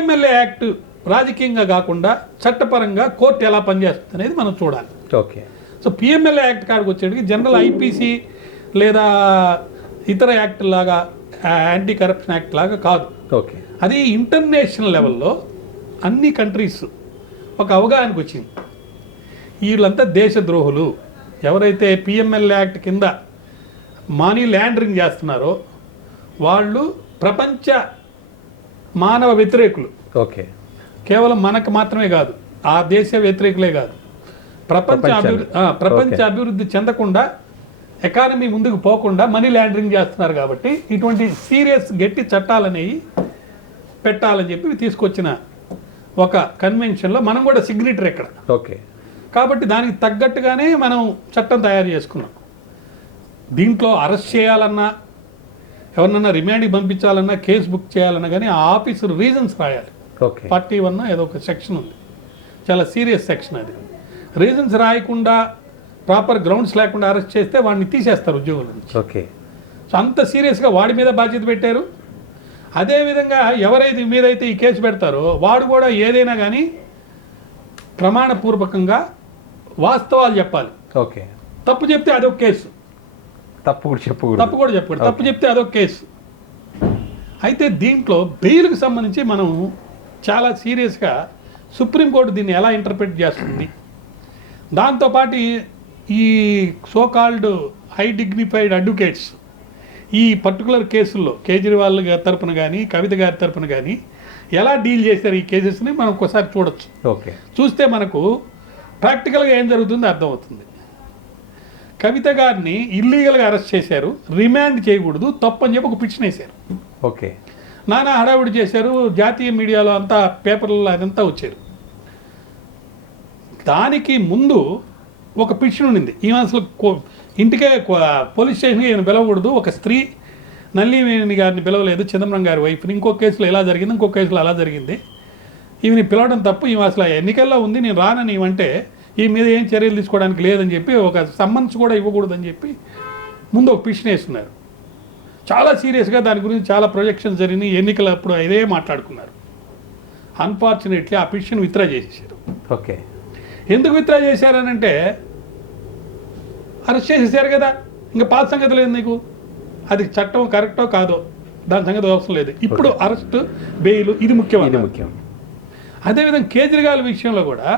PMLA act రాజకీయంగా కాకుండా చట్టపరంగా కోర్టు ఎలా పనిచేస్తుంది అనేది మనం చూడాలి. ఓకే. సో పిఎంఎల్ఏ యాక్ట్ కాడికి వచ్చేటికి జనరల్ ఐపీసీ లేదా ఇతర యాక్ట్ లాగా యాంటీ కరప్షన్ యాక్ట్ లాగా కాదు. ఓకే. అది ఇంటర్నేషనల్ లెవెల్లో అన్ని కంట్రీస్ ఒక అవగాహనకు వచ్చింది. వీళ్ళంతా దేశద్రోహులు, ఎవరైతే పిఎంఎల్ఏ యాక్ట్ కింద మనీ ల్యాండరింగ్ చేస్తున్నారో వాళ్ళు ప్రపంచ మానవ వ్యతిరేకులు. ఓకే. కేవలం మనకు మాత్రమే కాదు, ఆ దేశ వ్యతిరేకులే కాదు, ప్రపంచ అభివృద్ధి చెందకుండా ఎకానమీ ముందుకు పోకుండా మనీ ల్యాండరింగ్ చేస్తున్నారు. కాబట్టి ఇటువంటి సీరియస్ గట్టి చట్టాలనేవి పెట్టాలని చెప్పి తీసుకొచ్చిన ఒక కన్వెన్షన్లో మనం కూడా సిగ్నేటరీ ఇక్కడ. ఓకే. కాబట్టి దానికి తగ్గట్టుగానే మనం చట్టం తయారు చేసుకున్నాం. దీంట్లో అరెస్ట్ చేయాలన్నా, ఎవరినన్నా రిమాండ్కి పంపించాలన్నా, కేసు బుక్ చేయాలన్నా కానీ ఆ ఆఫీసర్ రీజన్స్ రాయాలి. ఓకే. 41 ఏదో ఒక సెక్షన్ ఉంది, చాలా సీరియస్ సెక్షన్ అది. రీజన్స్ రాయకుండా ప్రాపర్ గ్రౌండ్స్ లేకుండా అరెస్ట్ చేస్తే వాడిని తీసేస్తారు ఉద్యోగుల నుంచి. ఓకే. సో అంత సీరియస్గా వాడి మీద బాధ్యత పెట్టారు. అదేవిధంగా ఎవరైతే మీరైతే ఈ కేసు పెడతారో వాడు కూడా ఏదైనా కానీ ప్రమాణపూర్వకంగా వాస్తవాలు చెప్పాలి. ఓకే. తప్పు చెప్తే అదొక కేసు, తప్పు కూడా చెప్పకూడదు, తప్పు చెప్తే అదొక కేసు. అయితే దీంట్లో బెయిల్కి సంబంధించి మనం చాలా సీరియస్గా సుప్రీంకోర్టు దీన్ని ఎలా ఇంటర్ప్రిట్ చేస్తుంది, దాంతోపాటు ఈ సోకాల్డ్ హై డిగ్నిఫైడ్ అడ్వకేట్స్ ఈ పర్టికులర్ కేసుల్లో కేజ్రీవాల్ గారి తరపున కానీ కవిత గారి తరపున కానీ ఎలా డీల్ చేశారు ఈ కేసెస్ని మనం ఒకసారి చూడొచ్చు. ఓకే. చూస్తే మనకు ప్రాక్టికల్గా ఏం జరుగుతుందో అర్థమవుతుంది. కవిత గారిని ఇల్లీగల్గా అరెస్ట్ చేశారు, రిమాండ్ చేయకూడదు, తప్పు అని చెప్పి ఒక పిటిషన్ వేశారు. ఓకే. నానా హడావుడి చేశారు, జాతీయ మీడియాలో అంతా పేపర్లలో అదంతా వచ్చారు. దానికి ముందు ఒక పిటిషన్ ఉండింది, ఈమె అసలు ఇంటికే పోలీస్ స్టేషన్కి ఈయన పిలవకూడదు, ఒక స్త్రీ నల్లివేణి గారిని పిలవలేదు, చిదంబరం గారి వైఫ్ని, ఇంకో కేసులో ఇలా జరిగింది, ఇంకో కేసులో అలా జరిగింది, ఈమెని పిలవడం తప్పు, ఈమె అసలు ఎన్నికల్లో ఉంది, నేను రానని ఇవంటే ఈ మీద ఏం చర్యలు తీసుకోవడానికి లేదని చెప్పి ఒక సమ్మన్స్ కూడా ఇవ్వకూడదని చెప్పి ముందు ఒక పిటిషన్ వేస్తున్నారు. చాలా సీరియస్గా దాని గురించి చాలా ప్రొజెక్షన్స్ జరిగినాయి, ఎన్నికలప్పుడు ఇదే మాట్లాడుకున్నారు. అన్ఫార్చునేట్లీ ఆ పిటిషన్ విత్డ్రా చేసేసారు. ఓకే. ఎందుకు విత్డ్రా చేశారనంటే అరెస్ట్ చేసేసారు కదా, ఇంకా పాత సంగతి లేదు నీకు, అది చట్టం కరెక్టో కాదో దాని సంగతి అవసరం లేదు, ఇప్పుడు అరెస్ట్ బెయిల్ ఇది ముఖ్యం. అదేవిధంగా కేజ్రీవాల్ విషయంలో కూడా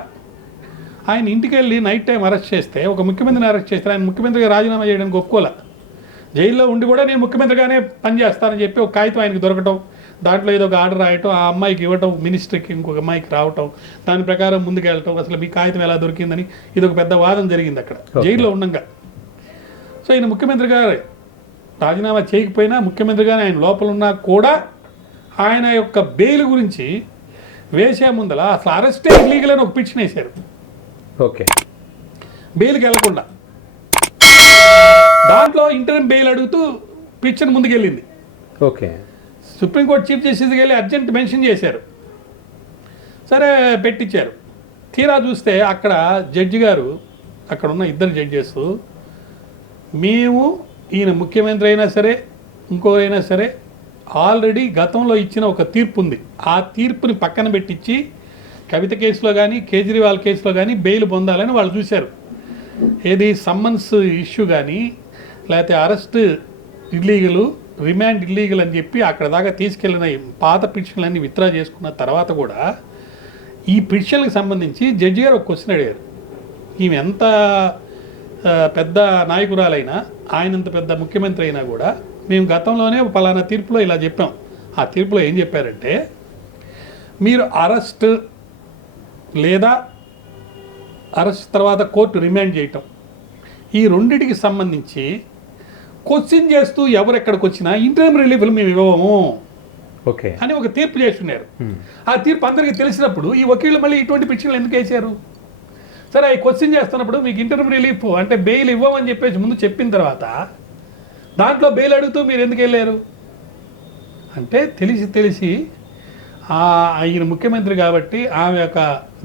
ఆయన ఇంటికి వెళ్ళి నైట్ టైం అరెస్ట్ చేస్తే, ఒక ముఖ్యమంత్రిని అరెస్ట్ చేస్తే ఆయన ముఖ్యమంత్రిగా రాజీనామా చేయడానికి ఒప్పుకోలే, జైల్లో ఉండి కూడా నేను ముఖ్యమంత్రిగానే పనిచేస్తానని చెప్పి ఒక కాగితం ఆయనకి దొరకటం, దాంట్లో ఏదో ఒక ఆర్డర్ రాయటం, ఆ అమ్మాయికి ఇవ్వటం, మినిస్ట్రీకి ఇంకొక అమ్మాయికి రావటం, దాని ప్రకారం ముందుకు వెళ్ళటం, అసలు మీ కాగితం ఎలా దొరికిందని ఇది ఒక పెద్ద వాదన జరిగింది అక్కడ జైల్లో ఉండగా. సో ఈయన ముఖ్యమంత్రిగా రాజీనామా చేయకపోయినా ముఖ్యమంత్రిగానే ఆయన లోపల ఉన్నా కూడా ఆయన యొక్క బెయిల్ గురించి వేసే ముందల అసలు అరెస్టే ఇల్లీగల్ అని ఒక పిటిషన్ వేశారు. ఓకే. బెయిల్కి వెళ్లకుండా దాంట్లో ఇంటర్మ్ బెయిల్ అడుగుతూ పిటిషన్ ముందుకెళ్ళింది. ఓకే. సుప్రీంకోర్టు చీఫ్ జస్టిస్కి వెళ్ళి అర్జెంట్ మెన్షన్ చేశారు, సరే పెట్టించారు. తీరా చూస్తే అక్కడ జడ్జి గారు, అక్కడ ఉన్న ఇద్దరు జడ్జెస్, మేము ఈయన ముఖ్యమంత్రి అయినా సరే ఇంకోరైనా సరే ఆల్రెడీ గతంలో ఇచ్చిన ఒక తీర్పు ఉంది, ఆ తీర్పుని పక్కన పెట్టించి కవిత కేసులో కానీ కేజ్రీవాల్ కేసులో కానీ బెయిల్ పొందాలని వాళ్ళు చూశారు. ఏది సమ్మన్స్ ఇష్యూ కానీ లేకపోతే అరెస్ట్ ఇల్లీగలు, రిమాండ్ ఇల్లీగల్ అని చెప్పి అక్కడ దాకా తీసుకెళ్ళిన పాత పిటిషన్లన్నీ విత్డ్రా చేసుకున్న తర్వాత కూడా ఈ పిటిషన్లకు సంబంధించి జడ్జి గారు ఒక క్వశ్చన్ అడిగారు, ఈమె ఎంత పెద్ద నాయకురాలైనా, ఆయనంత పెద్ద ముఖ్యమంత్రి అయినా కూడా మేము గతంలోనే పలానా తీర్పులో ఇలా చెప్పాం, ఆ తీర్పులో ఏం చెప్పారంటే మీరు అరెస్ట్ లేదా అరెస్ట్ తర్వాత కోర్టు రిమాండ్ చేయటం, ఈ రెండింటికి సంబంధించి క్వశ్చన్ చేస్తూ ఎవరెక్కడికి వచ్చినా ఇంటర్మ్ రిలీఫ్లు మేము ఇవ్వము ఓకే అని ఒక తీర్పు చేస్తున్నారు. ఆ తీర్పు అందరికీ తెలిసినప్పుడు ఈ వకీళ్ళు మళ్ళీ ఇటువంటి పిటిషన్లు ఎందుకు వేశారు? సరే ఈ క్వశ్చన్ చేస్తున్నప్పుడు మీకు ఇంటర్మ్ రిలీఫ్ అంటే బెయిల్ ఇవ్వమని చెప్పేసి ముందు చెప్పిన తర్వాత దాంట్లో బెయిల్ అడుగుతూ మీరు ఎందుకు వెళ్ళారు అంటే తెలిసి ఆయన ముఖ్యమంత్రి కాబట్టి ఆమె యొక్క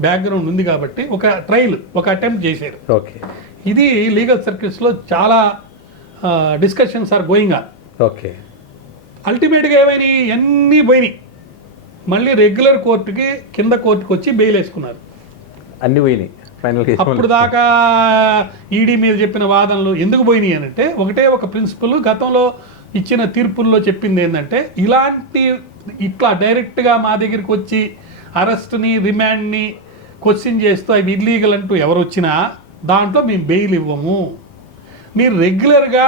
బ్యాక్గ్రౌండ్ ఉంది కాబట్టి ఒక ట్రయల్, ఒక అటెంప్ట్ చేశారు. ఓకే. ఇది లీగల్ సర్కిల్స్లో చాలా discussions are going on. Okay. అల్టిమేట్గా ఏమైనాయి, అన్నీ పోయినాయి. మళ్ళీ రెగ్యులర్ కోర్టుకి కింద కోర్టుకి వచ్చి బెయిల్ వేసుకున్నారు. అన్ని పోయినాయి ఫైనల్ కేసు. అప్పుడు దాకా ఈడీ మీద చెప్పిన వాదనలు ఎందుకు పోయినాయి అంటే ఒకటే ఒక ప్రిన్సిపల్ గతంలో ఇచ్చిన తీర్పుల్లో చెప్పింది ఏంటంటే ఇట్లా డైరెక్ట్గా మా దగ్గరికి వచ్చి అరెస్ట్ని రిమాండ్ని క్వశ్చన్ చేస్తూ అవి ఇల్లీగల్ అంటూ ఎవరు వచ్చినా దాంట్లో మేము బెయిల్ ఇవ్వము. మీరు రెగ్యులర్గా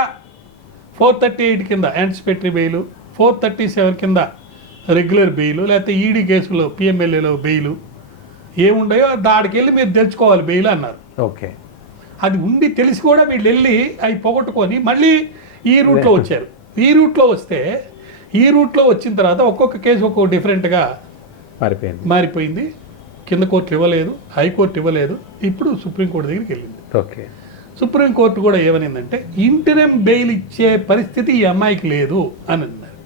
438 కింద యాంటిసిపేటరీ బెయిల్, 437 కింద రెగ్యులర్ బెయిల్, లేకపోతే ఈడీ కేసులో పిఎంఎల్ఏలో బెయిల్ ఏముండయో దాడికి వెళ్ళి మీరు తెలుసుకోవాలి బెయిల్ అన్నారు. ఓకే, అది ఉండి తెలిసి కూడా వీళ్ళు వెళ్ళి అవి పోగొట్టుకొని మళ్ళీ ఈ రూట్లో వచ్చారు. ఈ రూట్లో వస్తే ఈ రూట్లో వచ్చిన తర్వాత ఒక్కొక్క కేసు ఒక్కొక్క డిఫరెంట్గా మారిపోయింది. కింద కోర్టు ఇవ్వలేదు, హైకోర్టు ఇవ్వలేదు, ఇప్పుడు సుప్రీంకోర్టు దగ్గరికి వెళ్ళింది. ఓకే, సుప్రీంకోర్టు కూడా ఏమనిందంటే ఇంటరిమ్ బెయిల్ ఇచ్చే పరిస్థితి ఈ అమ్మాయికి లేదు అని అన్నారు.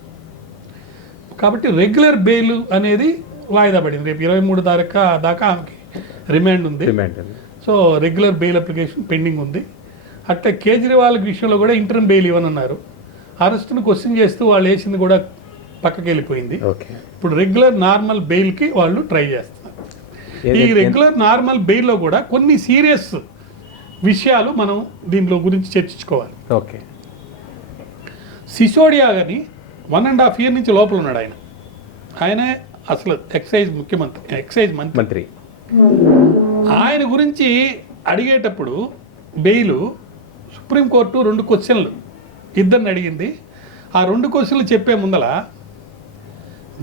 కాబట్టి రెగ్యులర్ బెయిల్ అనేది వాయిదా పడింది. రేపు 23 దాకా ఆమెకి రిమాండ్ ఉంది. So regular bail application pending ఉంది. అట్లా కేజ్రీవాల్ విషయంలో కూడా ఇంటరిమ్ బెయిల్ ఇవ్వనున్నారు. అరెస్ట్ను క్వశ్చన్ చేస్తూ వాళ్ళు వేసింది కూడా పక్కకి వెళ్ళిపోయింది. ఇప్పుడు రెగ్యులర్ నార్మల్ బెయిల్కి వాళ్ళు ట్రై చేస్తున్నారు. ఈ రెగ్యులర్ నార్మల్ బెయిల్లో కూడా కొన్ని సీరియస్ విషయాలు మనం దీంట్లో గురించి చర్చించుకోవాలి. ఓకే, సిసోడియా కానీ 1.5 year నుంచి లోపల ఉన్నాడు. ఆయనే అసలు ఎక్సైజ్ మంత్రి. ఆయన గురించి అడిగేటప్పుడు బెయిల్ సుప్రీంకోర్టు 2 క్వశ్చన్లు ఇద్దరిని అడిగింది. ఆ 2 క్వశ్చన్లు చెప్పే ముందల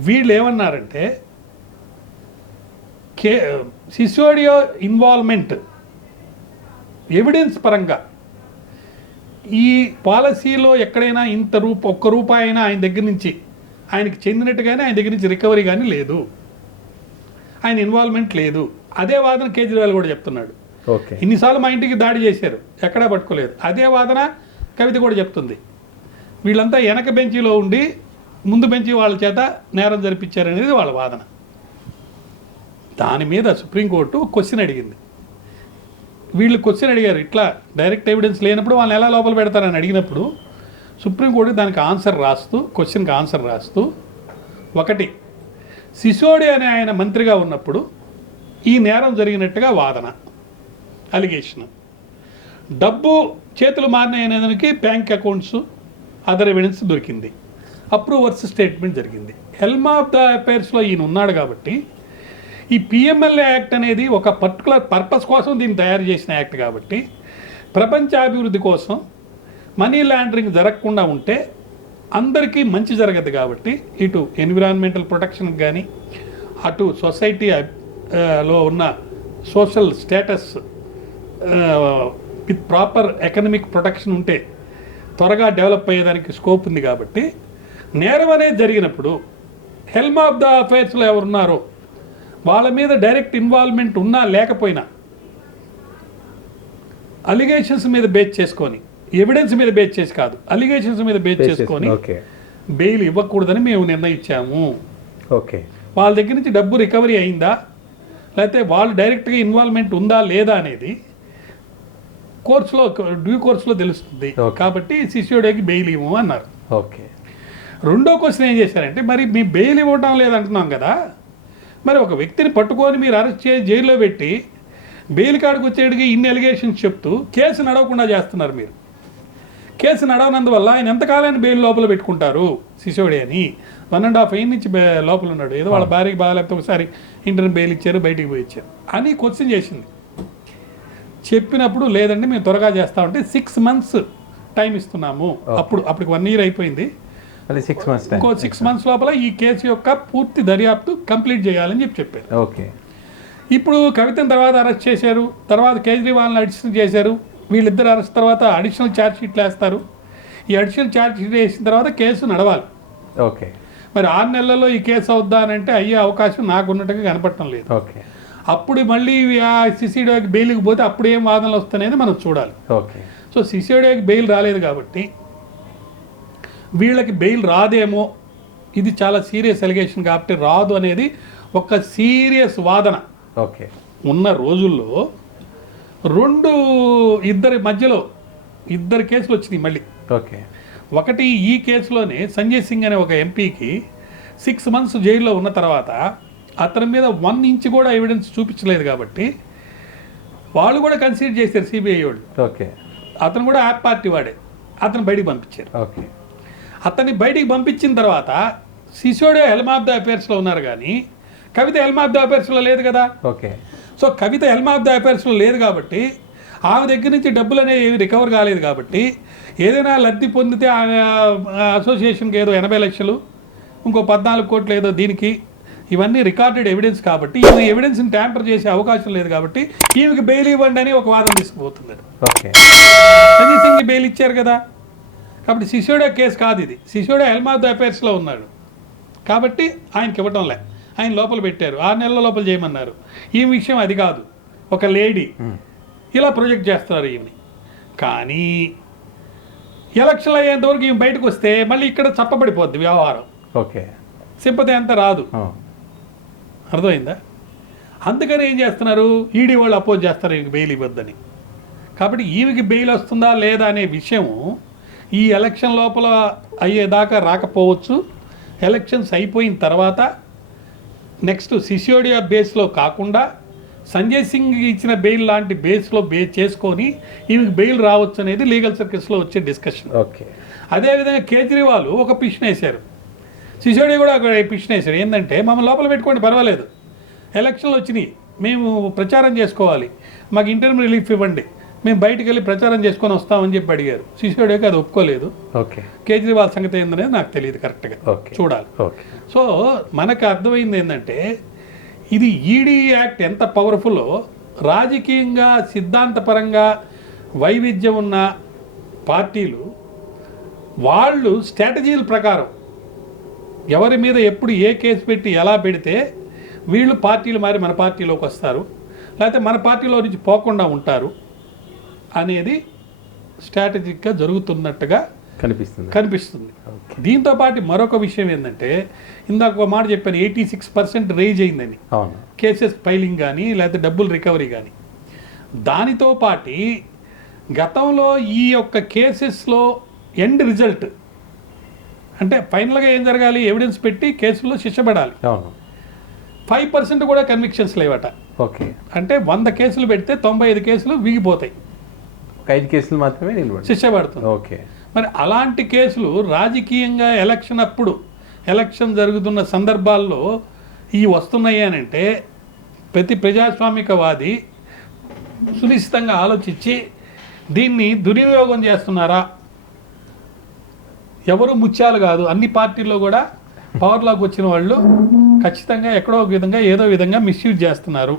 వీళ్ళు ఏమన్నారంటే సిసోడియా ఇన్వాల్వ్మెంట్ ఎవిడెన్స్ పరంగా ఈ పాలసీలో ఎక్కడైనా ఒక్క రూపాయి అయినా ఆయన దగ్గర నుంచి ఆయనకి చెందినట్టుగానే ఆయన దగ్గర నుంచి రికవరీ కానీ లేదు, ఆయన ఇన్వాల్వ్మెంట్ లేదు. అదే వాదన కేజ్రీవాల్ కూడా చెప్తున్నాడు. ఇన్నిసార్లు మా ఇంటికి దాడి చేశారు, ఎక్కడా పట్టుకోలేదు. అదే వాదన కవిత కూడా చెప్తుంది. వీళ్ళంతా వెనక బెంచీలో ఉండి ముందు బెంచీ వాళ్ళ చేత నేరం జరిపించారనేది వాళ్ళ వాదన. దాని మీద సుప్రీంకోర్టు క్వశ్చన్ అడిగింది. వీళ్ళు క్వశ్చన్ అడిగారు, ఇట్లా డైరెక్ట్ ఎవిడెన్స్ లేనప్పుడు వాళ్ళని ఎలా లోపల పెడతారని అడిగినప్పుడు సుప్రీంకోర్టు దానికి క్వశ్చన్కి ఆన్సర్ రాస్తూ 1 సిసోడియా అనే ఆయన మంత్రిగా ఉన్నప్పుడు ఈ నేరం జరిగినట్టుగా వాదన, అలిగేషన్. డబ్బు చేతులు మారినాయనేదానికి బ్యాంక్ అకౌంట్స్, అదర్ ఎవిడెన్స్ దొరికింది. అప్రూవర్స్ స్టేట్మెంట్ జరిగింది. హెల్మ్ ఆఫ్ ద అఫైర్స్లో ఈయన ఉన్నాడు కాబట్టి ఈ పిఎంఎల్ఏ యాక్ట్ అనేది ఒక పర్టికులర్ పర్పస్ కోసం దీన్ని తయారు చేసిన యాక్ట్ కాబట్టి ప్రపంచాభివృద్ధి కోసం మనీ లాండరింగ్ జరగకుండా ఉంటే అందరికీ మంచి జరగదు. కాబట్టి ఇటు ఎన్విరాన్మెంటల్ ప్రొటెక్షన్కి కానీ అటు సొసైటీలో ఉన్న social status with proper economic protection ఉంటే త్వరగా డెవలప్ అయ్యేదానికి స్కోప్ ఉంది. కాబట్టి నేరం అనేది జరిగినప్పుడు హెల్మ్ ఆఫ్ ద అఫైర్స్లో ఎవరున్నారో వాళ్ళ మీద డైరెక్ట్ ఇన్వాల్వ్మెంట్ ఉన్నా లేకపోయినా అలిగేషన్స్ మీద బేస్ చేసుకొని, ఎవిడెన్స్ మీద బేస్ చేసి కాదు, అలిగేషన్స్ మీద బేస్ చేసుకొని బెయిల్ ఇవ్వకూడదని మేము నిర్ణయించాము. వాళ్ళ దగ్గర నుంచి డబ్బు రికవరీ అయిందా లేకపోతే వాళ్ళు డైరెక్ట్గా ఇన్వాల్వ్మెంట్ ఉందా లేదా అనేది డ్యూ కోర్సులో తెలుస్తుంది. కాబట్టి సిసోడియాకి బెయిల్ ఇవ్వము అన్నారు. రెండో క్వశ్చన్ ఏం చేశారంటే, మరి మీ బెయిల్ ఇవ్వడం లేదంటున్నాం కదా, మరి ఒక వ్యక్తిని పట్టుకొని మీరు అరెస్ట్ చేసి జైల్లో పెట్టి బెయిల్ కాడికి వచ్చేటికి ఇన్ని అలిగేషన్స్ చెప్తూ కేసు నడవకుండా చేస్తున్నారు. మీరు కేసు నడవనందువల్ల ఆయన ఎంతకాలాన్ని బెయిల్ లోపల పెట్టుకుంటారు సిసోడియాని? 1.5 year నుంచి లోపల ఉన్నాడు. ఏదో వాళ్ళ భార్యకి బాగాలేకపోతే ఒకసారి ఇంటర్వ్యూ బెయిల్ ఇచ్చారు, బయటికి పోయి ఇచ్చారు అని క్వశ్చన్ చేసింది. చెప్పినప్పుడు లేదండి మేము త్వరగా చేస్తామంటే 6 months టైం ఇస్తున్నాము. అప్పటికి 1 year అయిపోయింది. ఇంకో 6 months లోపల ఈ కేసు యొక్క పూర్తి దర్యాప్తు కంప్లీట్ చేయాలని చెప్పారు. ఇప్పుడు కవితను తర్వాత అరెస్ట్ చేశారు, తర్వాత కేజ్రీవాల్ని అరెస్ట్ చేశారు. వీళ్ళిద్దరు అరెస్ట్ తర్వాత అడిషనల్ ఛార్జ్ షీట్లు వేస్తారు. ఈ అడిషనల్ ఛార్జ్ షీట్ వేసిన తర్వాత కేసు నడవాలి. మరి 6 నెలల్లో ఈ కేసు అవుద్దా అని అంటే అయ్యే అవకాశం నాకు ఉన్నట్టుగా కనపడటం లేదు. అప్పుడు మళ్ళీ సిసోడియాకి బెయిల్కి పోతే అప్పుడు ఏం వాదనలు వస్తాయనేది మనం చూడాలి. సో సిసోడియాకి బెయిల్ రాలేదు కాబట్టి వీళ్ళకి బెయిల్ రాదేమో, ఇది చాలా సీరియస్ అలిగేషన్ కాబట్టి రాదు అనేది ఒక సీరియస్ వాదన. ఉన్న రోజుల్లో ఇద్దరి మధ్యలో 2 కేసులు వచ్చినాయి మళ్ళీ. ఒకటి ఈ కేసులోనే సంజయ్ సింగ్ అనే ఒక ఎంపీకి 6 months జైల్లో ఉన్న తర్వాత అతని మీద 1 inch కూడా ఎవిడెన్స్ చూపించలేదు కాబట్టి వాళ్ళు కూడా కన్సిడర్ చేశారు సిబిఐ వాళ్ళు. ఓకే. అతను కూడా యాప్ పార్టీ వాడే, అతను బయటికి పంపించారు. ఓకే. అతన్ని బయటికి పంపించిన తర్వాత సిసోడియా హెల్మ్ ఆఫ్ ద అఫైర్స్లో ఉన్నారు కానీ కవిత హెల్మ్ ఆఫ్ ద అఫైర్స్లో లేదు కదా. Okay. So Kavitha helm of the అఫైర్స్లో లేదు కాబట్టి ఆమె దగ్గర నుంచి డబ్బులు అనేవి రికవర్ కాలేదు కాబట్టి ఏదైనా లబ్ధి పొందితే అసోసియేషన్కి ఏదో 80 లక్షలు, ఇంకో 14 కోట్లు ఏదో దీనికి, ఇవన్నీ రికార్డెడ్ ఎవిడెన్స్ కాబట్టి ఈ ఎవిడెన్స్ని ట్యాంపర్ చేసే అవకాశం లేదు కాబట్టి ఈమెకి బెయిల్ ఇవ్వండి అని ఒక వాదన తీసుకుపోతున్నారు. ఓకే. సంజయ్ సింగ్ బెయిల్ ఇచ్చారు కదా, కాబట్టి సిసోడియా కేసు కాదు ఇది. సిసోడియా హెల్మ్ ఆఫ్ ద అఫైర్స్లో ఉన్నాడు కాబట్టి ఆయనకి ఇవ్వటంలే, ఆయన లోపల పెట్టారు, 6 నెలల లోపల చేయమన్నారు. ఈ విషయం అది కాదు, ఒక లేడీ ఇలా ప్రొజెక్ట్ చేస్తున్నారు ఈమెని. కానీ ఎలక్షన్లు అయ్యేంత వరకు ఈమె బయటకు వస్తే మళ్ళీ ఇక్కడ చప్పబడిపోద్ది వ్యవహారం. ఓకే. సింపతి అంత రాదు. అర్థమైందా? అందుకని ఏం చేస్తున్నారు, ఈడీ వాళ్ళు అపోజ్ చేస్తారు ఈమెకి బెయిల్ ఇవ్వద్దని. కాబట్టి ఈమెకి బెయిల్ వస్తుందా లేదా అనే విషయం ఈ ఎలక్షన్ లోపల అయ్యేదాకా రాకపోవచ్చు. ఎలక్షన్స్ అయిపోయిన తర్వాత నెక్స్ట్ సిసోడియా బేస్లో కాకుండా సంజయ్ సింగ్ ఇచ్చిన బెయిల్ లాంటి బేస్లో చేసుకొని ఈమెకి బెయిల్ రావచ్చు అనేది లీగల్ సర్కిల్స్లో వచ్చే డిస్కషన్. ఓకే. అదేవిధంగా కేజ్రీవాల్ ఒక పిషన్ వేశారు, సిసోడియా కూడా ఒక పిషన్ వేశారు. ఏంటంటే మమ్మల్ని లోపల పెట్టుకోండి పర్వాలేదు, ఎలక్షన్లు వచ్చినాయి, మేము ప్రచారం చేసుకోవాలి, మాకు ఇంటర్మ్ రిలీఫ్ ఇవ్వండి, మేము బయటికి వెళ్ళి ప్రచారం చేసుకొని వస్తామని చెప్పి అడిగారు. సిసోడియాకి అది ఒప్పుకోలేదు. ఓకే. కేజ్రీవాల్ సంగతి ఏందనేది నాకు తెలియదు కరెక్ట్గా, చూడాలి. ఓకే. సో మనకు అర్థమైంది ఏంటంటే ఇది ఈడీ యాక్ట్ ఎంత పవర్ఫుల్లో, రాజకీయంగా సిద్ధాంతపరంగా వైవిధ్యం ఉన్న పార్టీలు వాళ్ళు స్ట్రాటజీల ప్రకారం ఎవరి మీద ఎప్పుడు ఏ కేసు పెట్టి ఎలా పెడితే వీళ్ళు పార్టీలు మారి మన పార్టీలోకి వస్తారు, లేకపోతే మన పార్టీలో నుంచి పోకుండా ఉంటారు అనేది స్ట్రాటజిక్గా జరుగుతున్నట్టుగా కనిపిస్తుంది. దీంతో పాటు మరొక విషయం ఏంటంటే, ఇందాక ఒక మాట చెప్పాను, 86% రేజ్ అయిందని కేసెస్ ఫైలింగ్ కానీ లేకపోతే డబ్బులు రికవరీ కానీ. దానితో పాటు గతంలో ఈ యొక్క కేసెస్లో ఎండ్ రిజల్ట్ అంటే ఫైనల్గా ఏం జరగాలి, ఎవిడెన్స్ పెట్టి కేసుల్లో శిక్ష పడాలి. 5% కూడా కన్విక్షన్స్ లేవట. ఓకే. అంటే 100 కేసులు పెడితే 95 కేసులు వీగిపోతాయి, 5 కేసులు మాత్రమే శిక్ష పడుతుంది. ఓకే. మరి అలాంటి కేసులు రాజకీయంగా ఎలక్షన్ జరుగుతున్న సందర్భాల్లో ఈ వస్తున్నాయి అని అంటే ప్రతి ప్రజాస్వామికవాది సునిశ్చితంగా ఆలోచించి దీన్ని దుర్వినియోగం చేస్తున్నారా, ఎవరు ముత్యాలు కాదు, అన్ని పార్టీల్లో కూడా పవర్లోకి వచ్చిన వాళ్ళు ఖచ్చితంగా ఎక్కడో ఒక విధంగా ఏదో విధంగా మిస్యూజ్ చేస్తున్నారు.